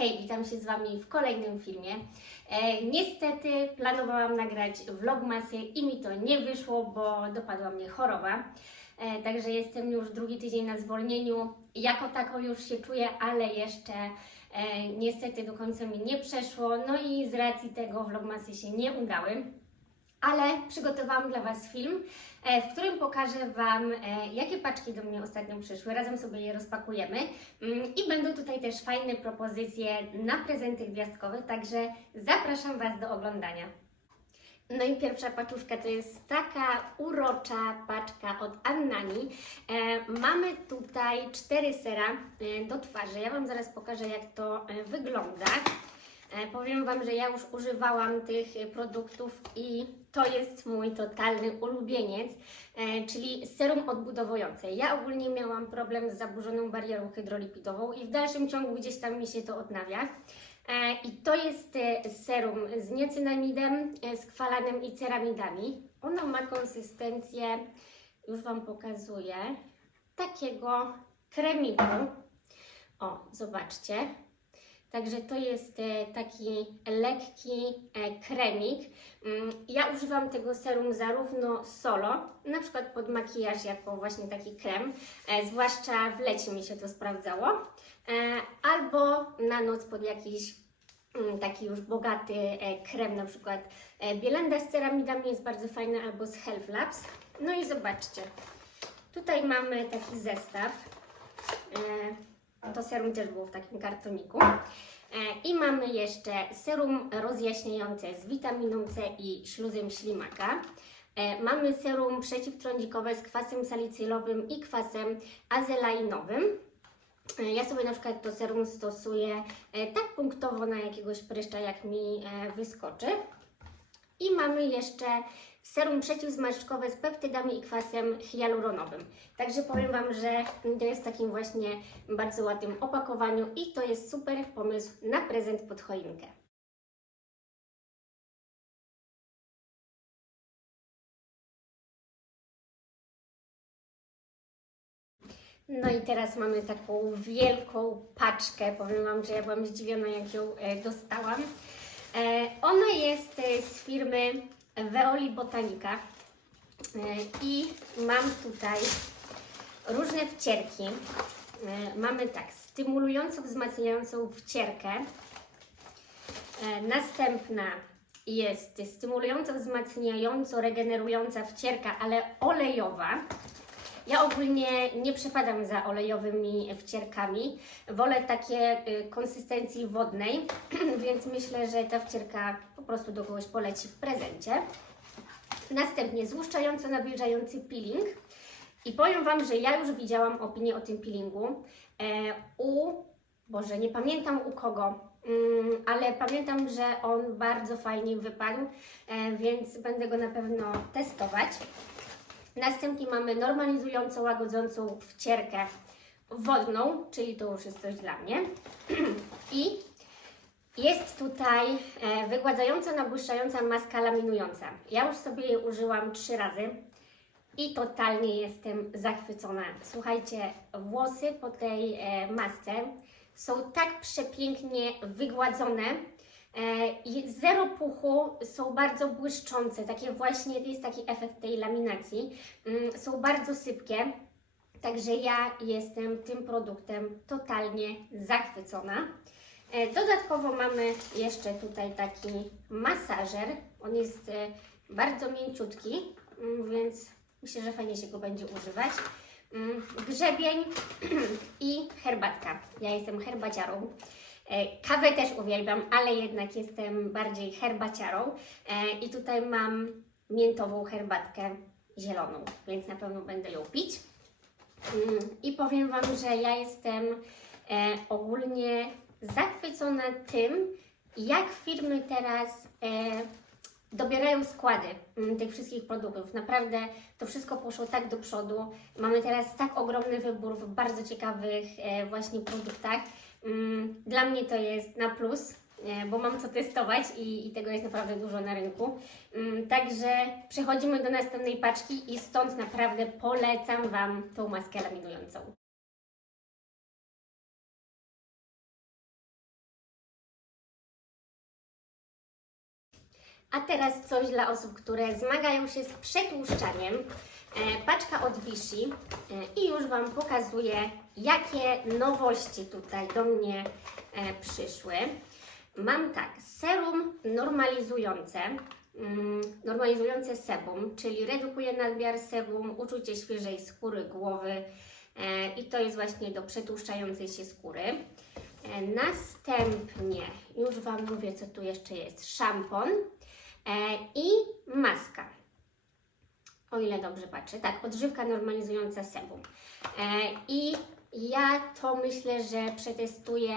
Hej, witam się z Wami w kolejnym filmie. E, niestety planowałam nagrać vlogmasy i mi to nie wyszło, bo dopadła mnie choroba. E, także jestem już drugi tydzień na zwolnieniu. Jako tako już się czuję, ale jeszcze e, niestety do końca mi nie przeszło. No i z racji tego vlogmasy się nie udały ale przygotowałam dla Was film, e, w którym pokażę Wam, e, jakie paczki do mnie ostatnio przyszły. Razem sobie je rozpakujemy Mm, i będą tutaj też fajne propozycje na prezenty gwiazdkowe, także zapraszam Was do oglądania. No i pierwsza paczuszka to jest taka urocza paczka od Annani. E, mamy tutaj cztery sera do twarzy. Ja Wam zaraz pokażę, jak to wygląda. Powiem Wam, że ja już używałam tych produktów i to jest mój totalny ulubieniec, e, czyli serum odbudowujące. Ja ogólnie miałam problem z zaburzoną barierą hydrolipidową i w dalszym ciągu gdzieś tam mi się to odnawia. E, I to jest e, serum z niacynamidem, z kwalanem i ceramidami. Ono ma konsystencję, już Wam pokazuję, takiego kremiku. O, zobaczcie. Także to jest e, taki lekki e, kremik. Mm, Ja używam tego serum zarówno solo, na przykład pod makijaż jako właśnie taki krem, e, zwłaszcza w lecie mi się to sprawdzało, albo na noc pod jakiś mm, taki już bogaty krem, na przykład Bielenda z ceramidami jest bardzo fajna, albo z Health Labs. No i zobaczcie, tutaj mamy taki zestaw. E, to serum też było w takim kartoniku. E, I mamy jeszcze serum rozjaśniające z witaminą C i śluzem ślimaka. E, Mamy serum przeciwtrądzikowe z kwasem salicylowym i kwasem azelainowym. E, Ja sobie na przykład to serum stosuję tak punktowo na jakiegoś pryszcza, jak mi wyskoczy. I mamy jeszcze serum przeciwzmarszczkowe z peptydami i kwasem hialuronowym. Także powiem Wam, że to jest w takim właśnie bardzo ładnym opakowaniu i to jest super pomysł na prezent pod choinkę. No i teraz mamy taką wielką paczkę. Powiem Wam, że ja byłam zdziwiona, jak ją e, dostałam. E, ona jest e, z firmy Veoli Botanica e, i mam tutaj różne wcierki. E, mamy tak, stymulującą, wzmacniającą wcierkę. E, następna jest stymulująco, wzmacniająco, regenerująca wcierka, ale olejowa. Ja ogólnie nie przepadam za olejowymi wcierkami. Wolę takie y, konsystencji wodnej, więc myślę, że ta wcierka po prostu do kogoś poleci w prezencie. Następnie złuszczająco nawilżający peeling. I powiem Wam, że ja już widziałam opinię o tym peelingu e, u, Boże, nie pamiętam u kogo, mm, ale pamiętam, że on bardzo fajnie wypadł, e, więc będę go na pewno testować. Następnie mamy normalizującą, łagodzącą wcierkę wodną, czyli to już jest coś dla mnie. I jest tutaj e, wygładzająca, nabłyszczająca maska laminująca. Ja już sobie jej użyłam trzy razy i totalnie jestem zachwycona. Słuchajcie, włosy po tej e, masce są tak przepięknie wygładzone zero puchu, są bardzo błyszczące. Takie właśnie, to jest taki efekt tej laminacji. Mm, są bardzo sypkie. Także ja jestem tym produktem totalnie zachwycona. E, Dodatkowo mamy jeszcze tutaj taki masażer. On jest e, bardzo mięciutki, mm, więc myślę, że fajnie się go będzie używać. Mm, Grzebień i herbatka. Ja jestem herbaciarą. E, Kawę też uwielbiam, ale jednak jestem bardziej herbaciarą. E, I tutaj mam miętową herbatkę zieloną, więc na pewno będę ją pić. Mm, I powiem Wam, że ja jestem e, ogólnie zachwycona tym, jak firmy teraz dobierają składy mm, tych wszystkich produktów. Naprawdę to wszystko poszło tak do przodu. Mamy teraz tak ogromny wybór w bardzo ciekawych e, właśnie produktach. Mm, Dla mnie to jest na plus, e, bo mam co testować i, i tego jest naprawdę dużo na rynku. Mm, Także przechodzimy do następnej paczki i stąd naprawdę polecam Wam tą maskę laminującą. A teraz coś dla osób, które zmagają się z przetłuszczaniem. E, paczka od Vichy e, i już Wam pokazuję, jakie nowości tutaj do mnie e, przyszły. Mam tak, serum normalizujące, mm, normalizujące sebum, czyli redukuje nadmiar sebum, uczucie świeżej skóry głowy i to jest właśnie do przetłuszczającej się skóry. Następnie, już Wam mówię, co tu jeszcze jest, szampon i maska. O ile dobrze patrzę, tak, odżywka normalizująca sebum. E, I ja to myślę, że przetestuję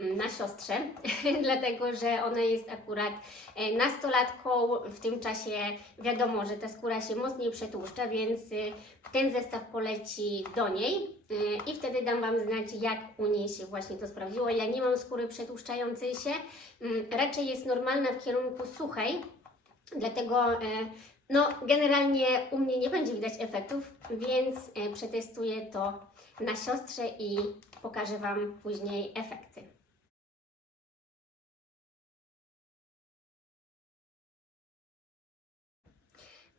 mm, na siostrze, dlatego że ona jest akurat e, nastolatką. W tym czasie wiadomo, że ta skóra się mocniej przetłuszcza, więc y, ten zestaw poleci do niej y, i wtedy dam Wam znać, jak u niej się właśnie to sprawdziło. Ja nie mam skóry przetłuszczającej się, mm, raczej jest normalna w kierunku suchej, dlatego e, no, generalnie u mnie nie będzie widać efektów, więc e, przetestuję to na siostrze i pokażę Wam później efekty.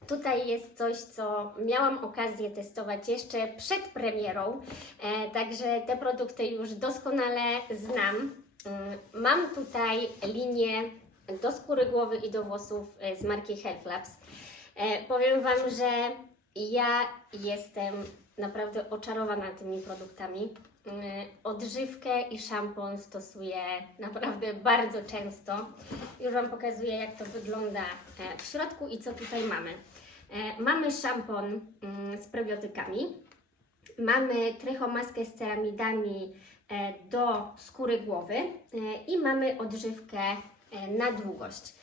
Tutaj jest coś, co miałam okazję testować jeszcze przed premierą, e, także te produkty już doskonale znam. Mm, Mam tutaj linię do skóry głowy i do włosów e, z marki Health Labs. E, powiem Wam, że ja jestem naprawdę oczarowana tymi produktami. Mm, Odżywkę i szampon stosuję naprawdę bardzo często. Już Wam pokazuję, jak to wygląda e, w środku i co tutaj mamy. Mamy szampon mm, z prebiotykami. Mamy trychomaskę z ceramidami do skóry głowy i mamy odżywkę na długość.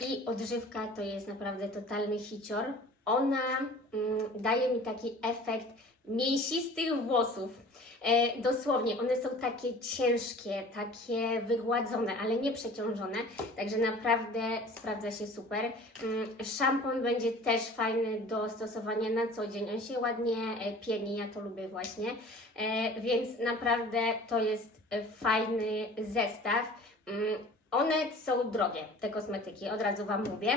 I odżywka to jest naprawdę totalny hicior. Ona mm, daje mi taki efekt mięsistych włosów. E, dosłownie, one są takie ciężkie, takie wygładzone, ale nie przeciążone, także naprawdę sprawdza się super. Mm, Szampon będzie też fajny do stosowania na co dzień. On się ładnie e, pieni, ja to lubię właśnie, e, więc naprawdę to jest e, fajny zestaw. Mm, One są drogie, te kosmetyki, od razu Wam mówię.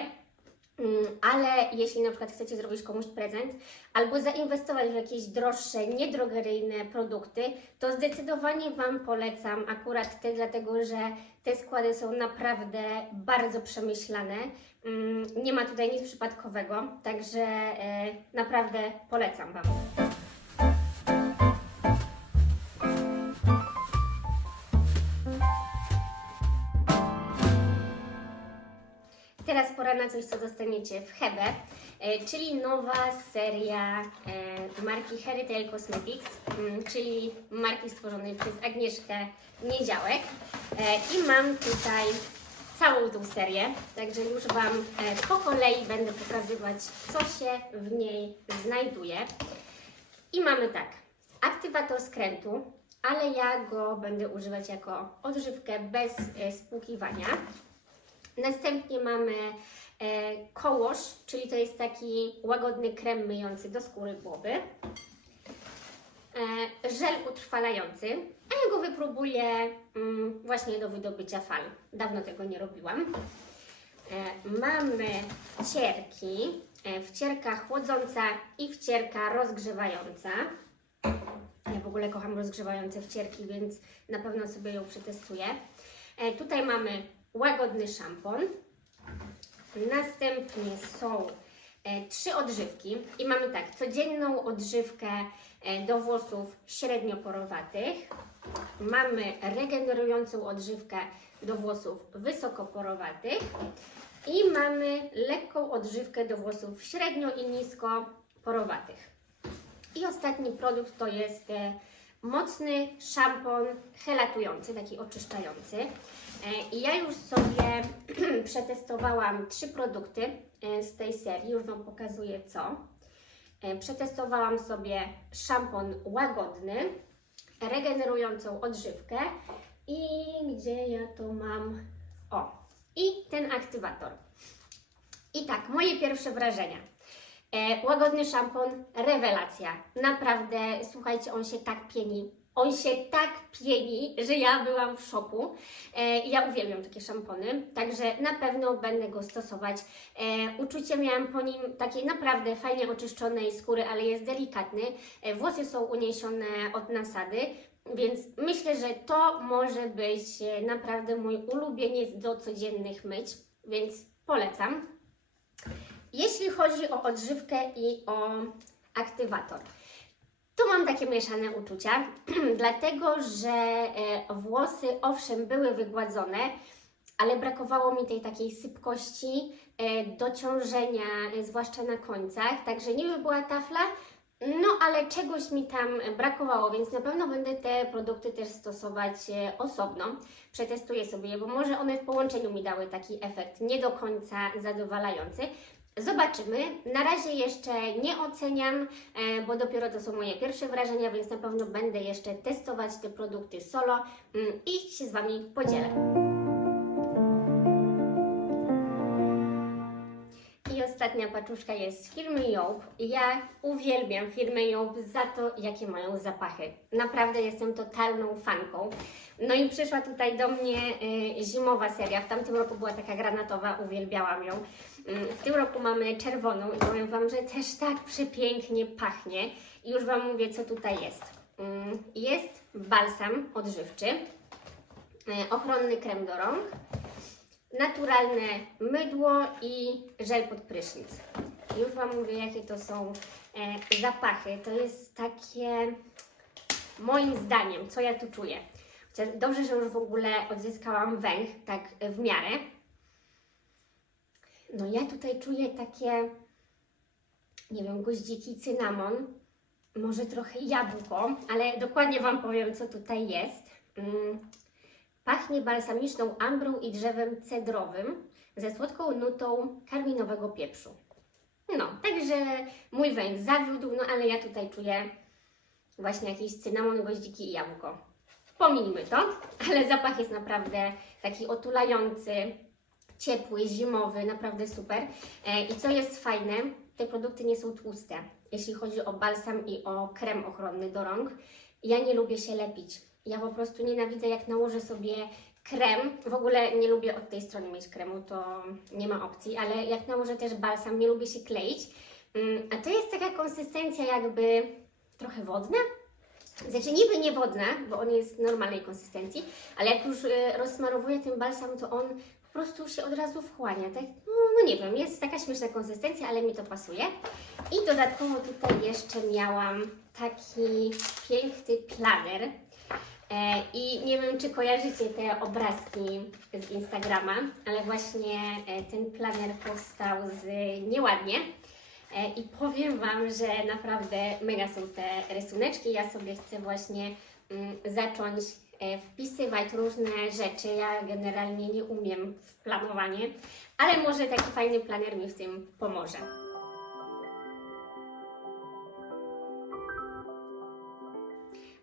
Mm, Ale jeśli na przykład chcecie zrobić komuś prezent albo zainwestować w jakieś droższe, niedrogeryjne produkty, to zdecydowanie Wam polecam akurat te, dlatego że te składy są naprawdę bardzo przemyślane. Mm, Nie ma tutaj nic przypadkowego, także e, naprawdę polecam Wam. Pora na coś, co dostaniecie w Hebe, e, czyli nowa seria e, marki Heritage Cosmetics, mm, czyli marki stworzonej przez Agnieszkę Niedziałek. E, I mam tutaj całą tą serię, także już Wam po kolei będę pokazywać, co się w niej znajduje. I mamy tak, aktywator skrętu, ale ja go będę używać jako odżywkę bez spłukiwania. Następnie mamy e, kołosz, czyli to jest taki łagodny krem myjący do skóry głowy. E, żel utrwalający, a ja go wypróbuję mm, właśnie do wydobycia fal. Dawno tego nie robiłam. E, mamy wcierki, wcierka chłodząca i wcierka rozgrzewająca. Ja w ogóle kocham rozgrzewające wcierki, więc na pewno sobie ją przetestuję. Tutaj mamy łagodny szampon. Następnie są e, trzy odżywki i mamy tak, codzienną odżywkę e, do włosów średnioporowatych. Mamy regenerującą odżywkę do włosów wysokoporowatych i mamy lekką odżywkę do włosów średnio i nisko porowatych. I ostatni produkt to jest e, mocny szampon helatujący, taki oczyszczający. E, I ja już sobie przetestowałam trzy produkty e, z tej serii, już Wam pokazuję co. E, Przetestowałam sobie szampon łagodny, regenerującą odżywkę i gdzie ja to mam? O, i ten aktywator. I tak, moje pierwsze wrażenia. E, łagodny szampon, rewelacja. Naprawdę, słuchajcie, on się tak pieni. On się tak pieni, że ja byłam w szoku. E, ja uwielbiam takie szampony, także na pewno będę go stosować. E, uczucie miałam po nim takiej naprawdę fajnie oczyszczonej skóry, ale jest delikatny. Włosy są uniesione od nasady, więc myślę, że to może być naprawdę mój ulubieniec do codziennych myć, więc polecam. Jeśli chodzi o odżywkę i o aktywator, tu mam takie mieszane uczucia, dlatego że e, włosy owszem były wygładzone, ale brakowało mi tej takiej sypkości, e, dociążenia, e, zwłaszcza na końcach, także niby była tafla, no ale czegoś mi tam brakowało, więc na pewno będę te produkty też stosować osobno. Przetestuję sobie je, bo może one w połączeniu mi dały taki efekt nie do końca zadowalający. Zobaczymy. Na razie jeszcze nie oceniam, e, bo dopiero to są moje pierwsze wrażenia, więc na pewno będę jeszcze testować te produkty solo mm, i się z Wami podzielę. I ostatnia paczuszka jest z firmy Job. Ja uwielbiam firmę Job za to, jakie mają zapachy. Naprawdę jestem totalną fanką. No i przyszła tutaj do mnie y, zimowa seria. W tamtym roku była taka granatowa, uwielbiałam ją. Mm, W tym roku mamy czerwoną i powiem Wam, że też tak przepięknie pachnie. I już Wam mówię, co tutaj jest. Mm, Jest balsam odżywczy, y, ochronny krem do rąk, naturalne mydło i żel pod prysznic. Już Wam mówię, jakie to są e, zapachy. To jest takie, moim zdaniem, co ja tu czuję. Chociaż dobrze, że już w ogóle odzyskałam węch, tak w miarę. No ja tutaj czuję takie, nie wiem, goździki, cynamon, może trochę jabłko, ale dokładnie Wam powiem, co tutaj jest. Mm. Pachnie balsamiczną ambrą i drzewem cedrowym ze słodką nutą karminowego pieprzu. No, także mój węch zawiódł, no ale ja tutaj czuję właśnie jakiś cynamon, goździki i jabłko. Pominijmy to, ale zapach jest naprawdę taki otulający, ciepły, zimowy, naprawdę super. E, I co jest fajne, te produkty nie są tłuste, jeśli chodzi o balsam i o krem ochronny do rąk. Ja nie lubię się lepić. Ja po prostu nienawidzę, jak nałożę sobie krem. W ogóle nie lubię od tej strony mieć kremu, to nie ma opcji, ale jak nałożę też balsam, nie lubię się kleić. Mm, A to jest taka konsystencja jakby trochę wodna. Znaczy niby nie wodna, bo on jest normalnej konsystencji, ale jak już y, rozsmarowuję tym balsam, to on po prostu się od razu wchłania, tak? No, no nie wiem, jest taka śmieszna konsystencja, ale mi to pasuje. I dodatkowo tutaj jeszcze miałam taki piękny planer. E, I nie wiem, czy kojarzycie te obrazki z Instagrama, ale właśnie e, ten planer powstał z nieładnie. E, I powiem Wam, że naprawdę mega są te rysuneczki. Ja sobie chcę właśnie mm, zacząć wpisywać różne rzeczy. Ja generalnie nie umiem w planowanie, ale może taki fajny planer mi w tym pomoże.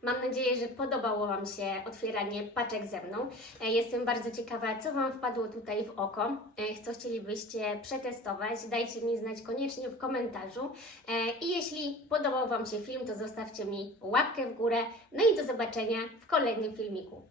Mam nadzieję, że podobało Wam się otwieranie paczek ze mną. E, Jestem bardzo ciekawa, co Wam wpadło tutaj w oko, e, co chcielibyście przetestować. Dajcie mi znać koniecznie w komentarzu. E, I jeśli podobał Wam się film, to zostawcie mi łapkę w górę. No i do zobaczenia w kolejnym filmiku.